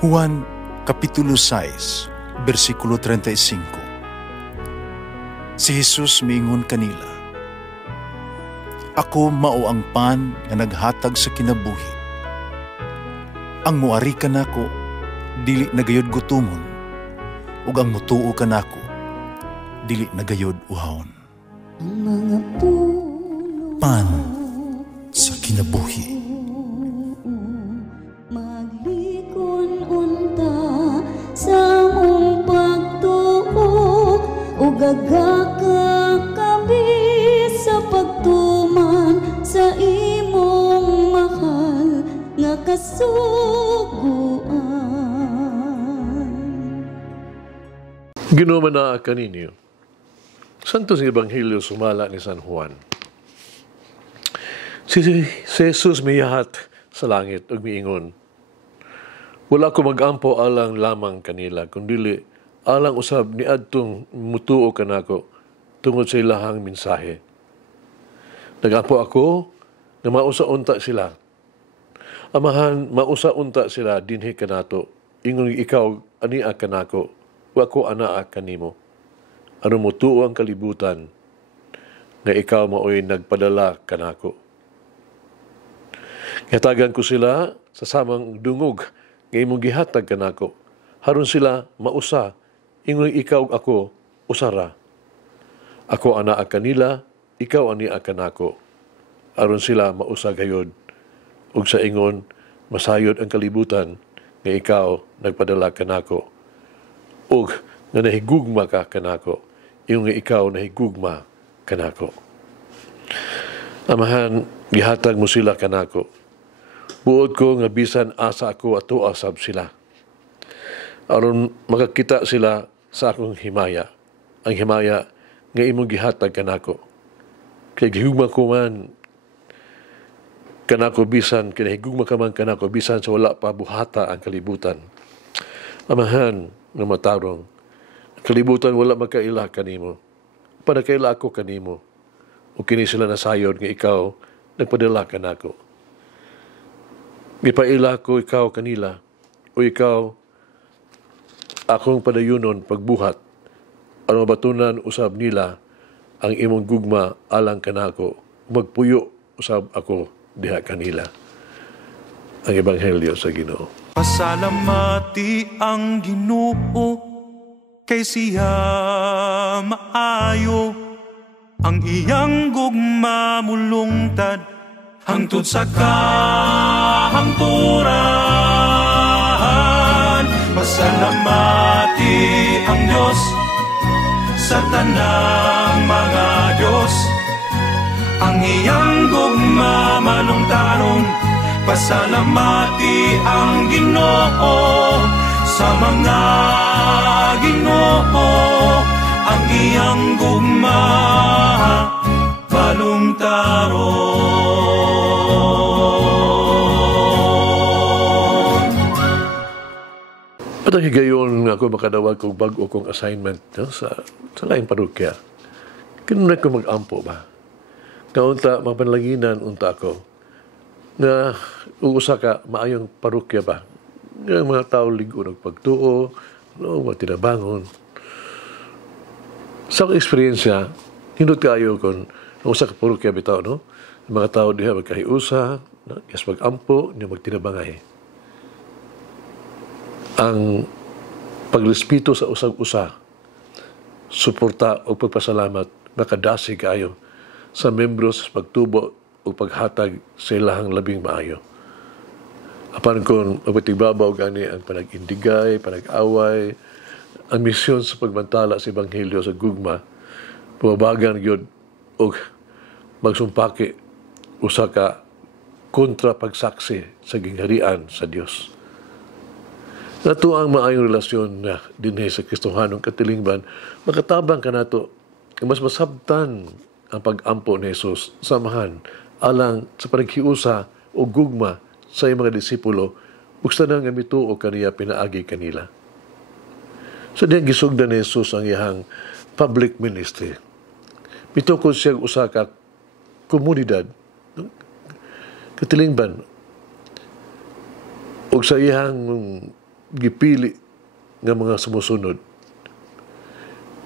Juan Kapitulo 6, versikulo 35. Si Jesus miingon kanila, "Ako mao ang pan nga naghatag sa kinabuhi. Ang muari kanako dili nagayod gutumon, ug ang mutuo kanako dili nagayod uhawon." Ang mga puno Pan sa kinabuhi. maglikon unta sa mong pagtuo ug gagaka kami sa pagtuman sa imong mahal nga kasuguan. Ginoo man kaninyo. Santos ng Ebanghelyo sumala ni San Juan. Si Jesus miyahat sa langit ug miingon, "Wala ko magampo alang lamang kanila, kundili alang usab ni adtong mutuo kanako tungod sa ilahang mensahe. Nagampo ako na mausa unta sila. Amahan, mausa unta sila dinhi kanato. Ingon ikaw ania kanako, wa ko anaa kanimo. Ano mo tuo ang kalibutan nga ikaw mao'y nagpadala kanako. Ngatagan ko sila sa samang dungog nga imong gihatag kanako. Haron sila mausa, ingon ikaw ako usara. Ako anaa kanila, ikaw ania kanako. Aron sila mausa gayod. Ug sa ingon masayod ang kalibutan nga ikaw nagpadala kanako. Ug nga nahigugma ka kanako. Yung ikaw na higugma kanako. Amahan, gihatag mo sila kanako. Buod ko nga bisan asa ako ato asab sila. Aron makakita sila sa akong himaya. Ang himaya nga imong gihatag kanako. Kaya gihugma ko man kanako bisan, kinahigugma ka man kanako bisan sa wala pa buhata ang kalibutan. Amahan, nga matarong, kalibutan wala magkaila kanimo. Panakaila ako kanimo. O kini sila nasayod nga ikaw nagpadala kanako. Gipaila ko ikaw kanila o ikaw akong padayunon pagbuhat. Ano batunan usab nila ang imong gugma alang kanako. Magpuyo usab ako diha kanila. Ang Ebanghelyo sa Ginoo. Pasalamati ang Ginoo kay siya maayo, ang iyang gugma mulungtad hangtod sa kahangturan. Pasalamati ang Diyos sa tanang mga Diyos, ang iyang gugma malungtaron. Pasalamati ang Ginoo sa mga Ginoo, ang iyang gugma balungtaron. At ang higayon nga ako makadawag kong bago kong assignment sa laing parokya. Kinunay ko mag-ampo ba? Kaunta, mapanlaginan unta ako. Nga uusa ka maayong parokya ba? Nga mga tao ligo nagpagtuo, mga tinabangon. Sa akong eksperyensya, hindot kayo kung usa ka parokya bitaw, no? Mga tao diha magkahiusa, yes mag-ampo, niya magtinabangay. Ang pagrespeto sa usag-usa, suporta o pagpasalamat, makadasi kayo sa membro sa pagtubo o paghatag sa ilahang labing maayo. Apan kung mapatigbabaw gani ang panag-indigay, panag-away, ang misyon sa pagmantala sa Ebanghelyo sa gugma, pumabagan yun o magsumpaki usa ka kontra pagsaksi sa gingharian sa Dios. Nato ang maayong relasyon na dinhi sa Kristohanong katilingban, makatabang ka nato, mas masabtan ang pag-ampo ni Jesus samahan alang sa panaghiusa o gugma sa iyong mga disipulo ug sa nang mituo kaniya pinaagi kanila. So diyan gisugdan ni Jesus ang iyang public ministry. Mitukod siya usa ka komunidad, katilingban, ug sa iyang gipili nga mga sumusunod.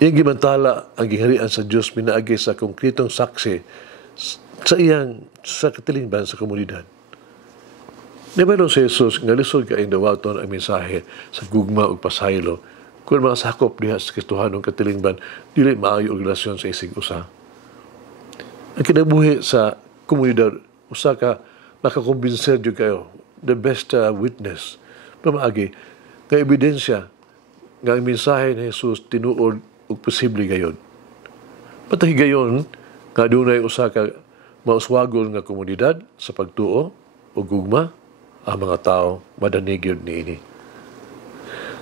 Iyang gimantala ang giharian sa Dios pinaagi sa konkretong saksi sa iyang sa katilingban sa komunidad. Nabalo si Jesus nga lisod kaayong dawaton ang mensahe sa gugma ug pasaylo kung mga sakop diha sa Kristohanong katilingban dili maayo og relasyon sa isig usa. Ang kinabuhi sa komunidad usa ka makakumbinser jud kayo, the best witness pamaagi nga ebidensya nga ang mensahe ni Jesus tinuod ug posible gayon. Patay gayon nga dunay usa ka mauswagol nga komunidad sa pagtuo o gugma, ang mga tao madanig yun niini.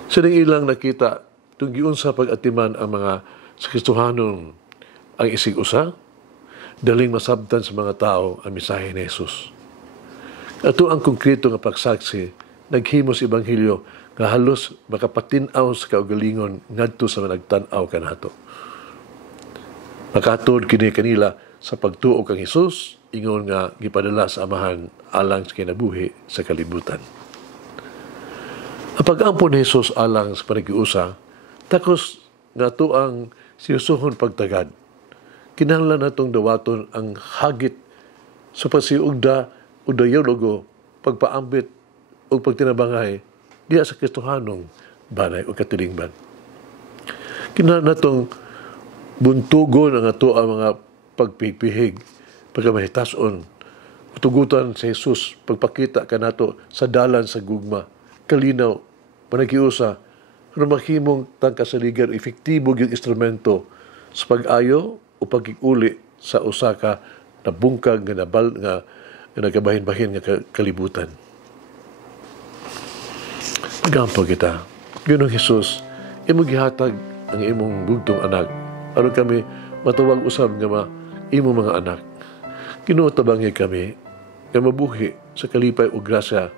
Sa ilang nakita, tunggiun sa pag-atiman ang mga Kristohanon ang isig usa, daling masabtan sa mga tao ang mensahe ni Jesus. Ato ang konkreto nga pagsaksi, naghimos Ebanghelyo nga halos makapatinaw sa kaugalingon ngadto sa nagtan-aw kanato. Makatod kini kanila sa pagtuo kang Hesus, ingon nga gipadala sa amahan alang sa kinabuhi sa kalibutan. Ang pag-ampon ni Hesus alang sa panagiusa, takos nga to ang sinusuhon pagtagad. Kinahanglan natong dawaton ang hagit sa pasiugda o dialogo, pagpaambit o pagtinabangay diya sa Kristohanong banay o katilingban. Kinahanglan natong buntugon ang ato ang mga pagpipihig, pagkamahitason, tugutan sa Jesus, pagpakita ka nato sa dalan sa gugma, kalinaw, panagiusa, na mahimong tangkasaligan, efektibo yung instrumento sa pag-ayo o pag-uli sa usa ka na bungkag nga nagabahin-bahin nga kalibutan. Pag-ampag kita, ginong Jesus, imong gihatag ang imong bugtong anak, aron kami matuwag usab nga imong mga anak. Ginoo, tabangi kami nga mabuhi sa kalipay o grasya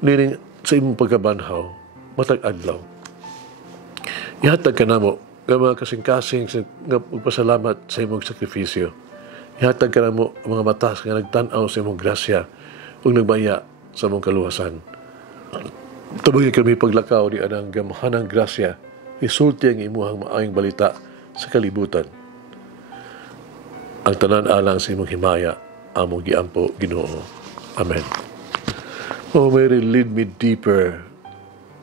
nining sa imong pagkabanhaw matag adlaw. Ihatag ka namo nga mga kasing-kasing nga magpasalamat sa imong sakripisyo. Ihatag ka namo ang mga matas nga nagtan-aw sa imong grasya ug nagbaya sa imong kaluwasan. Tabangi kami paglakaw di anang gamahanang grasya, isulti ang imuhang maayong balita sa kalibutan. Ang tanan alang sa imong himaya, among giampo, Ginoo. Amen. Oh Mary, lead me deeper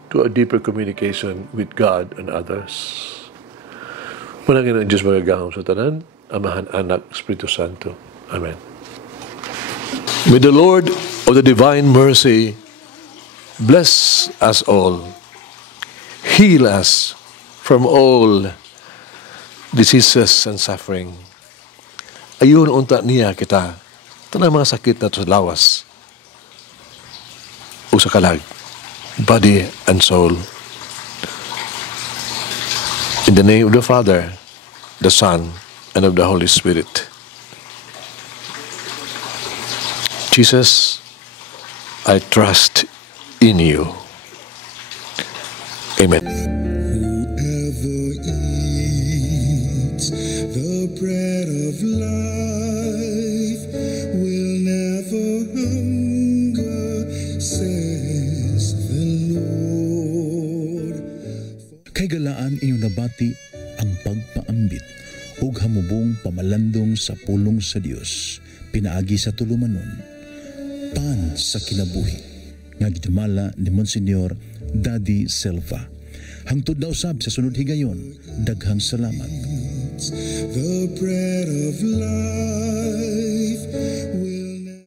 to a deeper communication with God and others. Manangin ang Diyos magagahom sa tanan, Amahan, Anak, Espiritu Santo. Amen. May the Lord of the divine mercy bless us all, heal us from all diseases and suffering. Ayun unta niya kita, tanang mga sakit na sa lawas o sa kalag, body and soul. In the name of the Father, the Son, and of the Holy Spirit. Jesus, I trust in you. Amen. The bread of life will never hunger, says the Lord. Kay galaan inyong nabati ang pagpaambit ug hamubong pamalandong sa pulong sa Dios pinaagi sa tulumanon pan sa kinabuhi nga gidumala ni Monsignor Daddy Silva. Hangtod na usab sa sunod higayon, daghang salamat. The bread of life